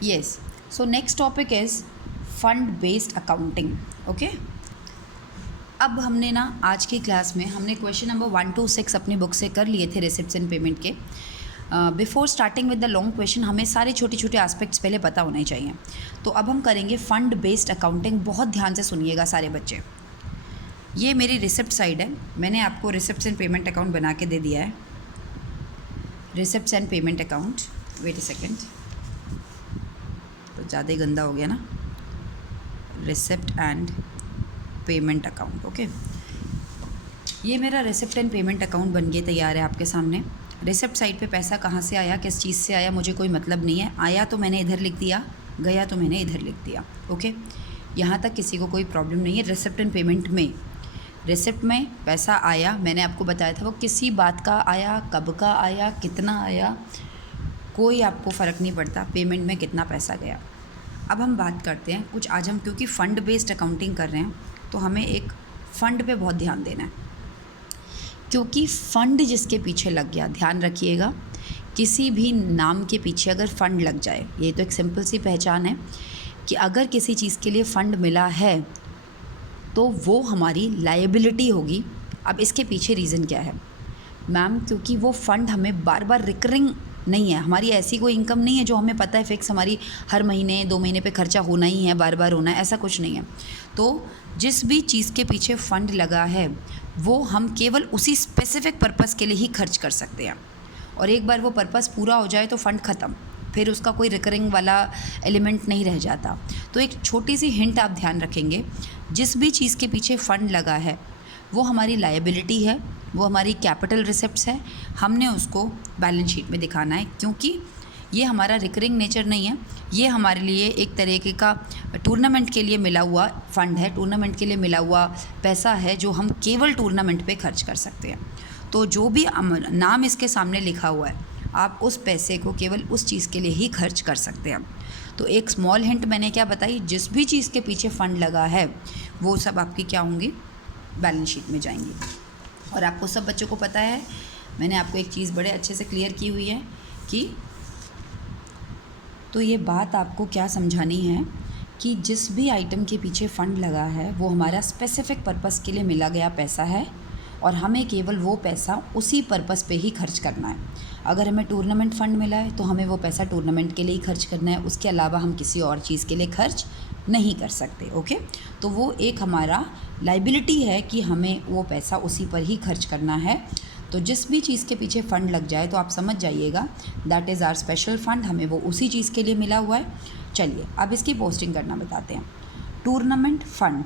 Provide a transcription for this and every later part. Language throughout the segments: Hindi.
Yes. So next topic is fund based accounting. Okay. अब हमने ना आज की क्लास में हमने क्वेश्चन नंबर 1 to 6 अपनी बुक से कर लिए थे रिसिप्ट्स एंड पेमेंट के. Before starting with the long question हमें सारे छोटे छोटे एस्पेक्ट्स पहले पता होने चाहिए. तो अब हम करेंगे फंड बेस्ड अकाउंटिंग. बहुत ध्यान से सुनिएगा सारे बच्चे. ये मेरी रिसिप्ट साइड है. मैंने आपको रिसिप्ट्स एंड पेमेंट अकाउंट बना के दे दिया है. Receipts and payment account. Wait a second, तो ज़्यादा ही गंदा हो गया ना. Receipt and payment account. Okay, ये मेरा रिसिप्ट एंड पेमेंट अकाउंट बन के तैयार है आपके सामने. रिसिप्ट साइड पे पैसा कहाँ से आया, किस चीज़ से आया, मुझे कोई मतलब नहीं है. आया तो मैंने इधर लिख दिया, गया तो मैंने इधर लिख दिया. ओके, यहाँ तक किसी को कोई प्रॉब्लम नहीं है. रिसिप्ट एंड पेमेंट में, रिसिप्ट में पैसा आया, मैंने आपको बताया था वो किसी बात का आया, कब का आया, कितना आया, कोई आपको फ़र्क नहीं पड़ता. पेमेंट में कितना पैसा गया. अब हम बात करते हैं कुछ. आज हम क्योंकि फ़ंड बेस्ड अकाउंटिंग कर रहे हैं तो हमें एक फ़ंड पे बहुत ध्यान देना है. क्योंकि फ़ंड जिसके पीछे लग गया, ध्यान रखिएगा, किसी भी नाम के पीछे अगर फ़ंड लग जाए, ये तो एक सिंपल सी पहचान है कि अगर किसी चीज़ के लिए फ़ंड मिला है तो वो हमारी लायबिलिटी होगी. अब इसके पीछे रीज़न क्या है मैम? क्योंकि वो फ़ंड हमें बार बार रिकरिंग नहीं है. हमारी ऐसी कोई इनकम नहीं है जो हमें पता है फिक्स हमारी हर महीने 2 महीने पे खर्चा होना ही है, बार बार होना है, ऐसा कुछ नहीं है. तो जिस भी चीज़ के पीछे फ़ंड लगा है वो हम केवल उसी स्पेसिफ़िक पर्पस के लिए ही खर्च कर सकते हैं. और एक बार वो पर्पस पूरा हो जाए तो फ़ंड ख़त्म, फिर उसका कोई रिकरिंग वाला एलिमेंट नहीं रह जाता. तो एक छोटी सी हिंट आप ध्यान रखेंगे, जिस भी चीज़ के पीछे फ़ंड लगा है वो हमारी लायबिलिटी है, वो हमारी कैपिटल रिसिप्ट्स है. हमने उसको बैलेंस शीट में दिखाना है क्योंकि ये हमारा रिकरिंग नेचर नहीं है. ये हमारे लिए एक तरीके का टूर्नामेंट के लिए मिला हुआ फ़ंड है, टूर्नामेंट के लिए मिला हुआ पैसा है जो हम केवल टूर्नामेंट पे खर्च कर सकते हैं. तो जो भी नाम इसके सामने लिखा हुआ है आप उस पैसे को केवल उस चीज़ के लिए ही खर्च कर सकते हैं. तो एक स्मॉल हिंट मैंने क्या बताई, जिस भी चीज़ के पीछे फ़ंड लगा है वो सब आपकी क्या होंगी, बैलेंस शीट में जाएंगी. और आपको सब बच्चों को पता है, मैंने आपको एक चीज़ बड़े अच्छे से क्लियर की हुई है कि तो ये बात आपको क्या समझानी है कि जिस भी आइटम के पीछे फ़ंड लगा है वो हमारा स्पेसिफ़िक पर्पस के लिए मिला गया पैसा है और हमें केवल वो पैसा उसी पर्पस पे ही खर्च करना है. अगर हमें टूर्नामेंट फ़ंड मिला है तो हमें वो पैसा टूर्नामेंट के लिए ही खर्च करना है, उसके अलावा हम किसी और चीज़ के लिए खर्च नहीं कर सकते. ओके, तो वो एक हमारा लायबिलिटी है कि हमें वो पैसा उसी पर ही खर्च करना है. तो जिस भी चीज़ के पीछे फ़ंड लग जाए तो आप समझ जाइएगा that is our special fund, हमें वो उसी चीज़ के लिए मिला हुआ है. चलिए अब इसकी पोस्टिंग करना बताते हैं. टूर्नामेंट फ़ंड,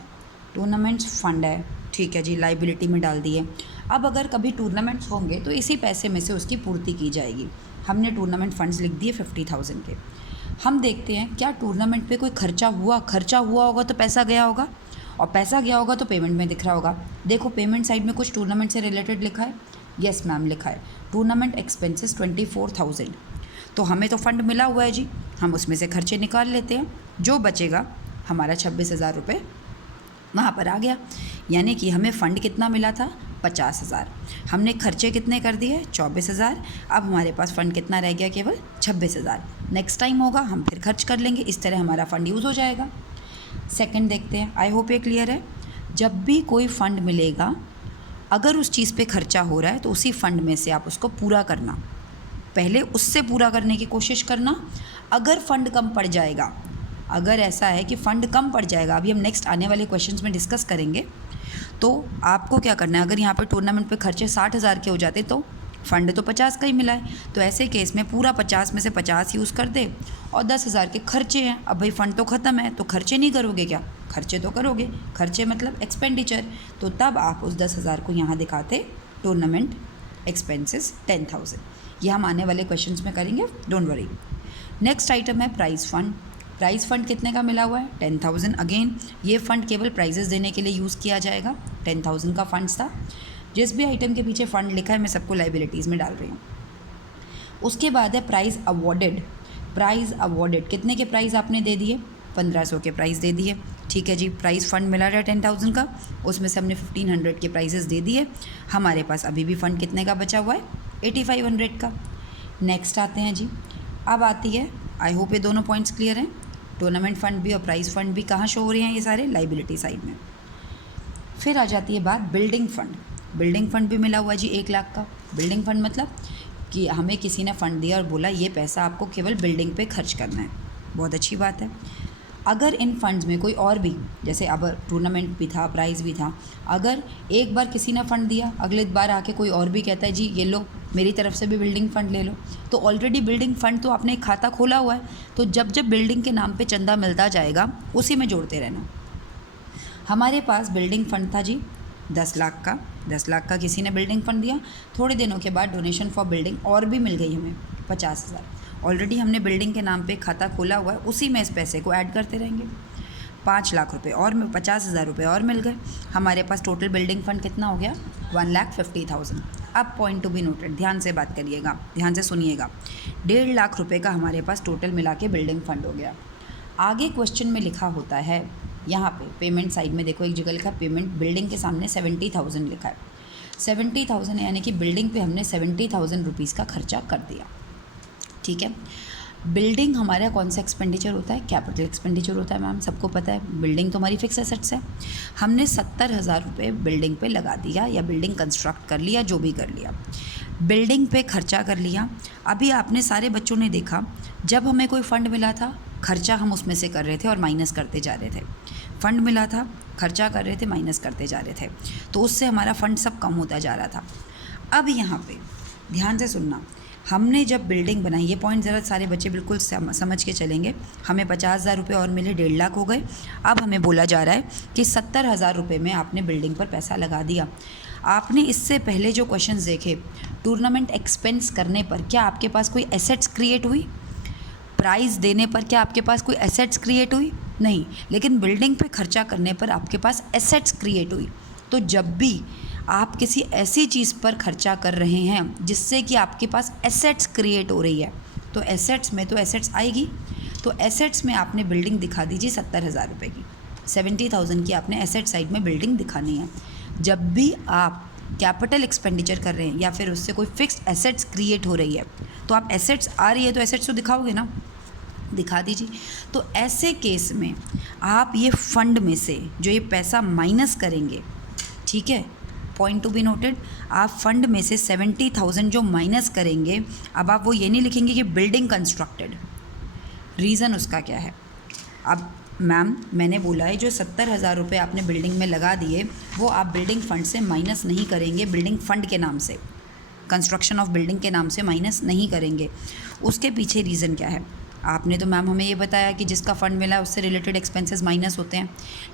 टूर्नामेंट फ़ंड है, ठीक है जी, लायबिलिटी में डाल दिए. अब अगर कभी टूर्नामेंट्स होंगे तो इसी पैसे में से उसकी पूर्ति की जाएगी. हमने टूर्नामेंट फ़ंड्स लिख दिए 50,000 के. हम देखते हैं क्या टूर्नामेंट पे कोई खर्चा हुआ होगा तो पैसा गया होगा, और पैसा गया होगा तो पेमेंट में दिख रहा होगा. देखो पेमेंट साइड में कुछ टूर्नामेंट से रिलेटेड लिखा है. यस मैम लिखा है टूर्नामेंट एक्सपेंसेस 24,000. तो हमें तो फ़ंड मिला हुआ है जी, हम उसमें से खर्चे निकाल लेते हैं. जो बचेगा हमारा 26,000 रुपये वहाँ पर आ गया. यानी कि हमें फ़ंड कितना मिला था, 50,000. हमने खर्चे कितने कर दिए, 24,000. अब हमारे पास फ़ंड कितना रह गया, केवल 26,000. नेक्स्ट टाइम होगा हम फिर खर्च कर लेंगे, इस तरह हमारा फ़ंड यूज़ हो जाएगा. सेकंड देखते हैं, आई होप ये क्लियर है. जब भी कोई फ़ंड मिलेगा अगर उस चीज़ पे खर्चा हो रहा है तो उसी फ़ंड में से आप उसको पूरा करना, पहले उससे पूरा करने की कोशिश करना. अगर फ़ंड कम पड़ जाएगा, अगर ऐसा है कि फ़ंड कम पड़ जाएगा, अभी हम नेक्स्ट आने वाले क्वेश्चंस में डिस्कस करेंगे, तो आपको क्या करना है, अगर यहाँ पर टूर्नामेंट पे खर्चे 60,000 के हो जाते तो फ़ंड तो 50 का ही मिला है, तो ऐसे केस में पूरा 50 में से 50 यूज़ कर दे और 10,000 के खर्चे हैं. अब भाई फ़ंड तो ख़त्म है तो खर्चे नहीं करोगे क्या, खर्चे तो करोगे. खर्चे मतलब एक्सपेंडिचर, तो तब आप उस 10,000 को यहाँ दिखाते टूर्नामेंट एक्सपेंसेस 10,000. ये हम आने वाले क्वेश्चंस में करेंगे, डोंट वरी. नेक्स्ट आइटम है प्राइज़ फ़ंड. प्राइज़ फ़ंड कितने का मिला हुआ है, 10,000. अगेन ये फ़ंड केवल प्राइजेस देने के लिए यूज़ किया जाएगा. 10,000 का फंड्स था. जिस भी आइटम के पीछे फ़ंड लिखा है मैं सबको लाइबिलिटीज़ में डाल रही हूँ. उसके बाद है प्राइज़ अवॉर्डेड. प्राइज़ अवॉर्डेड कितने के प्राइज़ आपने दे दिए, 1,500 के प्राइज़ दे दिए. ठीक है जी, प्राइज़ फ़ंड मिला रहा है 10,000 का, उसमें से हमने 1,500 के प्राइजेस दे दिए. हमारे पास अभी भी फ़ंड कितने का बचा हुआ है, 8,500 का. नेक्स्ट आते हैं जी, अब आती है आई होप ये दोनों पॉइंट्स क्लियर हैं। टूर्नामेंट फ़ंड भी और प्राइज़ फ़ंड भी कहाँ शो हो रहे हैं, ये सारे लाइबिलिटी साइड में। फिर आ जाती है बात बिल्डिंग फ़ंड। बिल्डिंग फ़ंड भी मिला हुआ जी 1 लाख का। बिल्डिंग फ़ंड मतलब कि हमें किसी ने फ़ंड दिया और बोला ये पैसा आपको केवल बिल्डिंग पे खर्च करना है। बहुत अच्छी बात है। अगर इन फंड्स में कोई और भी, जैसे अब टूर्नामेंट भी था, प्राइज़ भी था, अगर एक बार किसी ने फ़ंड दिया, अगले बार आके कोई और भी कहता है जी ये लो मेरी तरफ से भी बिल्डिंग फ़ंड ले लो, तो ऑलरेडी बिल्डिंग फ़ंड तो आपने एक खाता खोला हुआ है, तो जब जब बिल्डिंग के नाम पे चंदा मिलता जाएगा उसी में जोड़ते रहना। हमारे पास बिल्डिंग फ़ंड था जी 10 लाख का। 10 लाख का किसी ने बिल्डिंग फ़ंड दिया, थोड़े दिनों के बाद डोनेशन फॉर बिल्डिंग और भी मिल गई हमें 50,000। ऑलरेडी हमने बिल्डिंग के नाम पे खाता खोला हुआ है, उसी में इस पैसे को ऐड करते रहेंगे। 5 लाख रुपए और 50,000 रुपये और मिल गए। हमारे पास टोटल बिल्डिंग फ़ंड कितना हो गया, 1,50,000। अब पॉइंट टू बी नोटेड, ध्यान से बात करिएगा, ध्यान से सुनिएगा। 1.5 लाख रुपये का हमारे पास टोटल मिला के बिल्डिंग फ़ंड हो गया। आगे क्वेश्चन में लिखा होता है, यहाँ पे पेमेंट साइड में देखो एक जगह लिखा पेमेंट, बिल्डिंग के सामने 70,000 लिखा है। 70,000 यानी कि बिल्डिंग पे हमने 70,000 रुपीज़ का खर्चा कर दिया। ठीक है, बिल्डिंग हमारा कौन सा एक्सपेंडिचर होता है, कैपिटल एक्सपेंडिचर होता है मैम, सबको पता है। बिल्डिंग तो हमारी फिक्स एसेट्स है। हमने 70,000 रुपये बिल्डिंग पे लगा दिया या बिल्डिंग कंस्ट्रक्ट कर लिया, जो भी कर लिया, बिल्डिंग पे खर्चा कर लिया। अभी आपने सारे बच्चों ने देखा, जब हमें कोई फ़ंड मिला था खर्चा हम उसमें से कर रहे थे और माइनस करते जा रहे थे। फ़ंड मिला था, खर्चा कर रहे थे, माइनस करते जा रहे थे, तो उससे हमारा फ़ंड सब कम होता जा रहा था। अब यहाँ पे ध्यान से सुनना, हमने जब बिल्डिंग बनाई, ये पॉइंट ज़रा सारे बच्चे बिल्कुल समझ के चलेंगे। हमें 50,000 रुपये और मिले, 1.5 लाख हो गए। अब हमें बोला जा रहा है कि 70,000 रुपये में आपने बिल्डिंग पर पैसा लगा दिया। आपने इससे पहले जो क्वेश्चंस देखे, टूर्नामेंट एक्सपेंस करने पर क्या आपके पास कोई एसेट्स क्रिएट हुई, प्राइज़ देने पर क्या आपके पास कोई एसेट्स क्रिएट हुई, नहीं, लेकिन बिल्डिंग पे खर्चा करने पर आपके पास एसेट्स क्रिएट हुई। तो जब भी आप किसी ऐसी चीज़ पर खर्चा कर रहे हैं जिससे कि आपके पास एसेट्स क्रिएट हो रही है, तो एसेट्स में तो एसेट्स आएगी। तो एसेट्स में आपने बिल्डिंग दिखा दीजिए 70,000 रुपये की, 70,000 की आपने एसेट साइड में बिल्डिंग दिखानी है। जब भी आप कैपिटल एक्सपेंडिचर कर रहे हैं या फिर उससे कोई फिक्स्ड एसेट्स क्रिएट हो रही है, तो आप एसेट्स आ रही है तो एसेट्स तो दिखाओगे ना, दिखा दीजिए। तो ऐसे केस में आप ये फ़ंड में से जो ये पैसा माइनस करेंगे, ठीक है, पॉइंट टू बी नोटेड, आप फंड में से 70,000 जो माइनस करेंगे, अब आप वो ये नहीं लिखेंगे कि बिल्डिंग कंस्ट्रक्टेड। रीज़न उसका क्या है, अब मैम मैंने बोला है जो 70,000 रुपये आपने बिल्डिंग में लगा दिए वो आप बिल्डिंग फ़ंड से माइनस नहीं करेंगे, बिल्डिंग फ़ंड के नाम से, कंस्ट्रक्शन ऑफ बिल्डिंग के नाम से माइनस नहीं करेंगे। उसके पीछे रीज़न क्या है, आपने तो मैम हमें ये बताया कि जिसका फ़ंड मिला है उससे रिलेटेड एक्सपेंसेस माइनस होते हैं,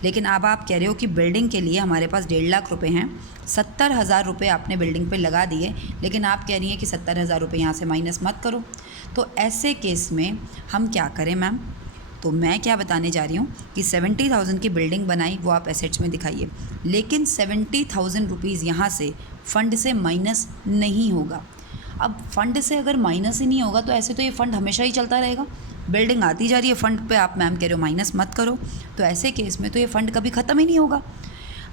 लेकिन अब आप कह रहे हो कि बिल्डिंग के लिए हमारे पास 1.5 लाख रुपए हैं, 70,000 रुपये आपने बिल्डिंग पे लगा दिए, लेकिन आप कह रही हैं कि 70,000 रुपये यहाँ से माइनस मत करो। तो ऐसे केस में हम क्या करें मैम, तो मैं क्या बताने जा रही हूँ कि 70,000 की बिल्डिंग बनाई वो आप एसेट्स में दिखाइए, लेकिन 70,000 रुपीज़ यहाँ से फ़ंड से माइनस नहीं होगा। अब फ़ंड से अगर माइनस ही नहीं होगा तो ऐसे तो ये फ़ंड हमेशा ही चलता रहेगा, बिल्डिंग आती जा रही है फ़ंड पे, आप मैम कह रहे हो माइनस मत करो, तो ऐसे केस में तो ये फ़ंड कभी ख़त्म ही नहीं होगा।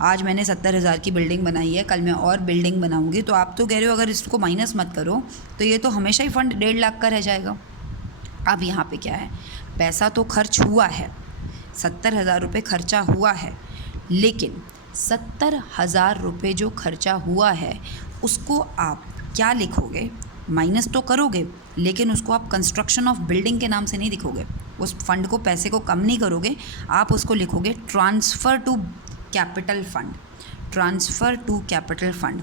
आज मैंने 70,000 की बिल्डिंग बनाई है, कल मैं और बिल्डिंग बनाऊंगी, तो आप तो कह रहे हो अगर इसको माइनस मत करो तो ये तो हमेशा ही फ़ंड 1.5 लाख का रह जाएगा। अब यहाँ पे क्या है, पैसा तो खर्च हुआ है, 70,000 रुपये खर्चा हुआ है, लेकिन 70,000 रुपये जो खर्चा हुआ है उसको आप क्या लिखोगे, माइनस तो करोगे लेकिन उसको आप कंस्ट्रक्शन ऑफ बिल्डिंग के नाम से नहीं लिखोगे, उस फंड को, पैसे को कम नहीं करोगे, आप उसको लिखोगे transfer to capital fund, transfer to capital fund.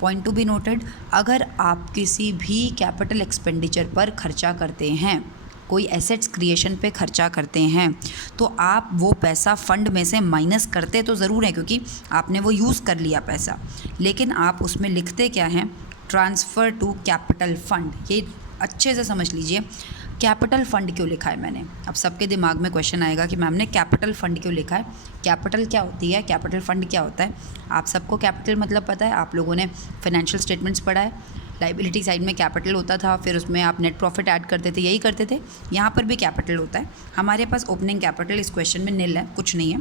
Point to be noted, अगर आप किसी भी कैपिटल एक्सपेंडिचर पर खर्चा करते हैं, कोई एसेट्स क्रिएशन पे खर्चा करते हैं, तो आप वो पैसा फ़ंड में से माइनस करते तो ज़रूर हैं क्योंकि आपने वो यूज़ कर लिया पैसा, लेकिन आप उसमें लिखते क्या हैं, ट्रांसफ़र टू कैपिटल फ़ंड। ये अच्छे से समझ लीजिए, कैपिटल फ़ंड क्यों लिखा है मैंने। अब सबके दिमाग में क्वेश्चन आएगा कि मैम ने कैपिटल फ़ंड क्यों लिखा है, कैपिटल क्या होती है, कैपिटल फ़ंड क्या होता है। आप सबको कैपिटल मतलब पता है, आप लोगों ने फाइनेंशियल स्टेटमेंट्स पढ़ा है, लाइबिलिटी साइड में कैपिटल होता था, फिर उसमें आप नेट प्रॉफिट ऐड करते थे, यही करते थे। यहाँ पर भी कैपिटल होता है, हमारे पास ओपनिंग कैपिटल इस क्वेश्चन में निल है, कुछ नहीं है,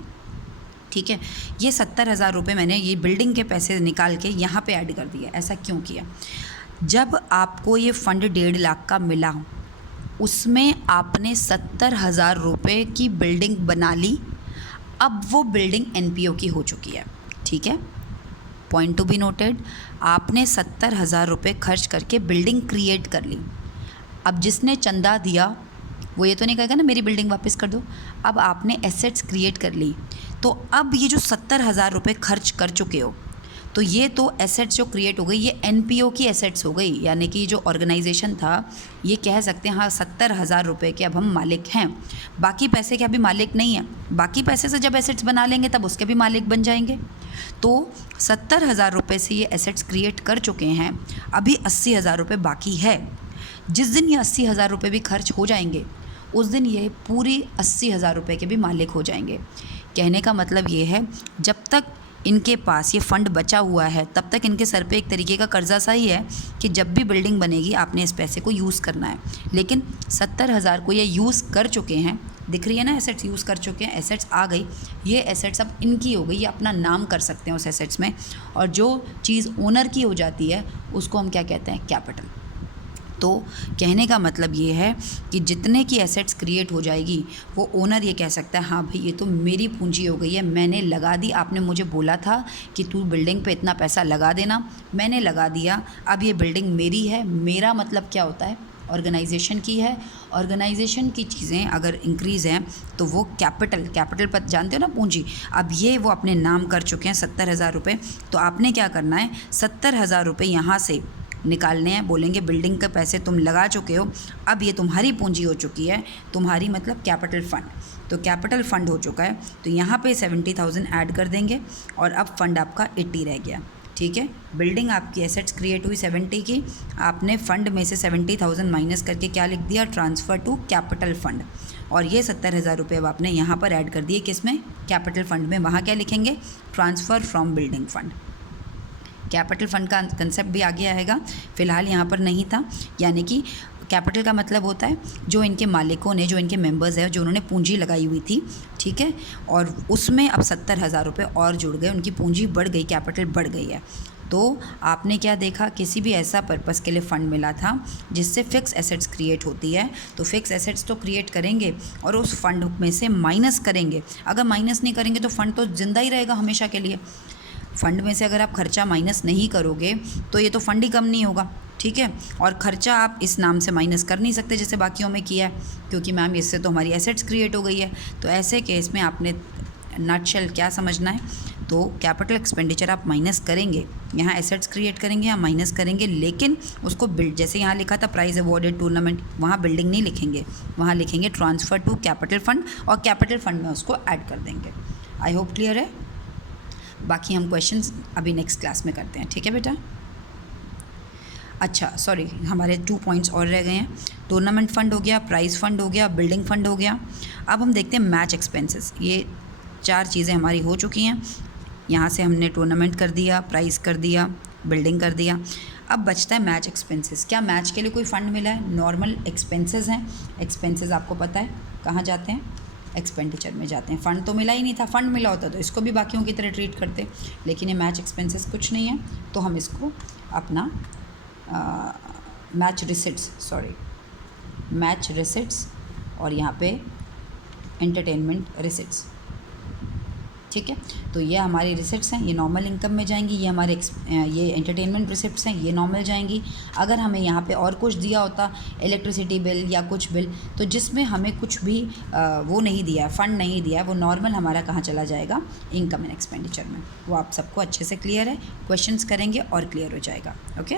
ठीक है। ये 70,000 रुपये मैंने ये बिल्डिंग के पैसे निकाल के यहाँ पे ऐड कर दिया। ऐसा क्यों किया, जब आपको ये फ़ंड 1.5 लाख का मिला, उसमें आपने 70,000 रुपये की बिल्डिंग बना ली। अब वो बिल्डिंग एनपीओ की हो चुकी है, ठीक है। पॉइंट टू बी नोटेड, आपने 70,000 रुपये खर्च करके बिल्डिंग क्रिएट कर ली। अब जिसने चंदा दिया वो ये तो नहीं कहेगा ना मेरी बिल्डिंग वापस कर दो। अब आपने एसेट्स क्रिएट कर ली, तो अब ये जो 70,000 रुपये खर्च कर चुके हो, तो ये तो एसेट्स जो क्रिएट हो गई ये एनपीओ की एसेट्स हो गई, यानी कि जो ऑर्गेनाइजेशन था ये कह सकते हैं हाँ 70,000 रुपये के अब हम मालिक हैं। बाकी पैसे के अभी मालिक नहीं हैं, बाकी पैसे से जब एसेट्स बना लेंगे तब उसके भी मालिक बन जाएंगे। तो 70,000 रुपये से ये एसेट्स क्रिएट कर चुके हैं, अभी 80,000 रुपये बाकी है। जिस दिन ये 80,000 रुपये भी खर्च हो जाएंगे उस दिन ये पूरी 80,000 रुपये के भी मालिक हो जाएंगे। कहने का मतलब ये है जब तक इनके पास ये फ़ंड बचा हुआ है तब तक इनके सर पे एक तरीके का कर्जा सा ही है कि जब भी बिल्डिंग बनेगी आपने इस पैसे को यूज़ करना है। लेकिन 70,000 को ये यूज़ कर चुके हैं, दिख रही है ना, एसेट्स यूज़ कर चुके हैं, एसेट्स आ गई, ये एसेट्स अब इनकी हो गई, ये अपना नाम कर सकते हैं उस एसेट्स में। और जो चीज़ ओनर की हो जाती है उसको हम क्या कहते हैं, कैपिटल। तो कहने का मतलब ये है कि जितने की एसेट्स क्रिएट हो जाएगी वो ओनर ये कह सकता है हाँ भाई ये तो मेरी पूंजी हो गई है, मैंने लगा दी, आपने मुझे बोला था कि तू बिल्डिंग पे इतना पैसा लगा देना, मैंने लगा दिया, अब ये बिल्डिंग मेरी है। मेरा मतलब क्या होता है, ऑर्गेनाइजेशन की है। ऑर्गेनाइजेशन की चीज़ें अगर इंक्रीज़ हैं तो वो कैपिटल पर जानते हो ना, पूंजी। अब ये वो अपने नाम कर चुके हैं 70,000 रुपये, तो आपने क्या करना है 70,000 रुपये यहाँ से निकालने हैं। बोलेंगे बिल्डिंग के पैसे तुम लगा चुके हो, अब ये तुम्हारी पूंजी हो चुकी है, तुम्हारी मतलब कैपिटल फ़ंड। तो कैपिटल फ़ंड हो चुका है, तो यहाँ पे 70,000 ऐड कर देंगे और अब फ़ंड आपका 80 रह गया, ठीक है। बिल्डिंग आपकी एसेट्स क्रिएट हुई 70 की, आपने फ़ंड में से 70,000 माइनस करके क्या लिख दिया, ट्रांसफ़र टू कैपिटल फ़ंड। और ये 70,000 रुपये अब आपने यहाँ पर ऐड कर दिए, किस में, कैपिटल फ़ंड में। वहाँ क्या लिखेंगे, transfer from building fund. Capital fund का कंसेप्ट भी आगे आएगा, फ़िलहाल यहाँ पर नहीं था। यानी कि कैपिटल का मतलब होता है जो इनके मालिकों ने, जो इनके मेंबर्स हैं, जो उन्होंने पूंजी लगाई हुई थी, ठीक है, और उसमें अब 70,000 रुपये और जुड़ गए, उनकी पूंजी बढ़ गई, कैपिटल बढ़ गई है। तो आपने क्या देखा, किसी भी ऐसा पर्पस के लिए फ़ंड मिला था जिससे फ़िक्स एसेट्स क्रिएट होती है, तो फ़िक्स एसेट्स तो क्रिएट करेंगे और उस फ़ंड में से माइनस करेंगे। अगर माइनस नहीं करेंगे तो फ़ंड तो ज़िंदा ही रहेगा हमेशा के लिए। फ़ंड में से अगर आप खर्चा माइनस नहीं करोगे तो ये तो फ़ंड ही कम नहीं होगा, ठीक है। और ख़र्चा आप इस नाम से माइनस कर नहीं सकते जैसे बाकियों में किया है, क्योंकि मैम इससे तो हमारी एसेट्स क्रिएट हो गई है। तो ऐसे केस में आपने नटशेल क्या समझना है, तो कैपिटल एक्सपेंडिचर आप माइनस करेंगे, यहाँ एसेट्स क्रिएट करेंगे या माइनस करेंगे, लेकिन उसको बिल्ड, जैसे यहाँ लिखा था प्राइज़ अवॉर्डेड टूर्नामेंट, वहाँ बिल्डिंग नहीं लिखेंगे, वहाँ लिखेंगे ट्रांसफ़र टू कैपिटल फ़ंड और कैपिटल फ़ंड में उसको ऐड कर देंगे। आई होप क्लियर है। बाकी हम क्वेश्चंस अभी नेक्स्ट क्लास में करते हैं, ठीक है बेटा। अच्छा सॉरी, हमारे 2 पॉइंट्स और रह गए हैं। टूर्नामेंट फ़ंड हो गया, प्राइज़ फ़ंड हो गया, बिल्डिंग फ़ंड हो गया। अब हम देखते हैं मैच एक्सपेंसेस। ये 4 चीज़ें हमारी हो चुकी हैं। यहाँ से हमने टूर्नामेंट कर दिया, प्राइज़ कर दिया, बिल्डिंग कर दिया। अब बचता है मैच एक्सपेंसेस। क्या मैच के लिए कोई फ़ंड मिला है? नॉर्मल एक्सपेंसेस हैं। एक्सपेंसेस आपको पता है कहाँ जाते हैं, एक्सपेंडिचर में जाते हैं। फ़ंड तो मिला ही नहीं था, फ़ंड मिला होता तो इसको भी बाकियों की तरह ट्रीट करते, लेकिन ये मैच एक्सपेंसेस कुछ नहीं है, तो हम इसको अपना मैच रिसिट्स और यहाँ पे एंटरटेनमेंट रिसिट्स, ठीक है। तो ये हमारी रिसिट्स हैं, ये नॉर्मल इनकम में जाएंगी। ये हमारे ये एंटरटेनमेंट रिसिप्ट्स हैं, ये नॉर्मल जाएंगी। अगर हमें यहाँ पे और कुछ दिया होता, इलेक्ट्रिसिटी बिल या कुछ बिल, तो जिसमें हमें कुछ भी वो नहीं दिया, फ़ंड नहीं दिया, वो नॉर्मल हमारा कहाँ चला जाएगा, इनकम एंड एक्सपेंडिचर में। वो आप सबको अच्छे से क्लियर है, क्वेश्चंस करेंगे और क्लियर हो जाएगा। ओके।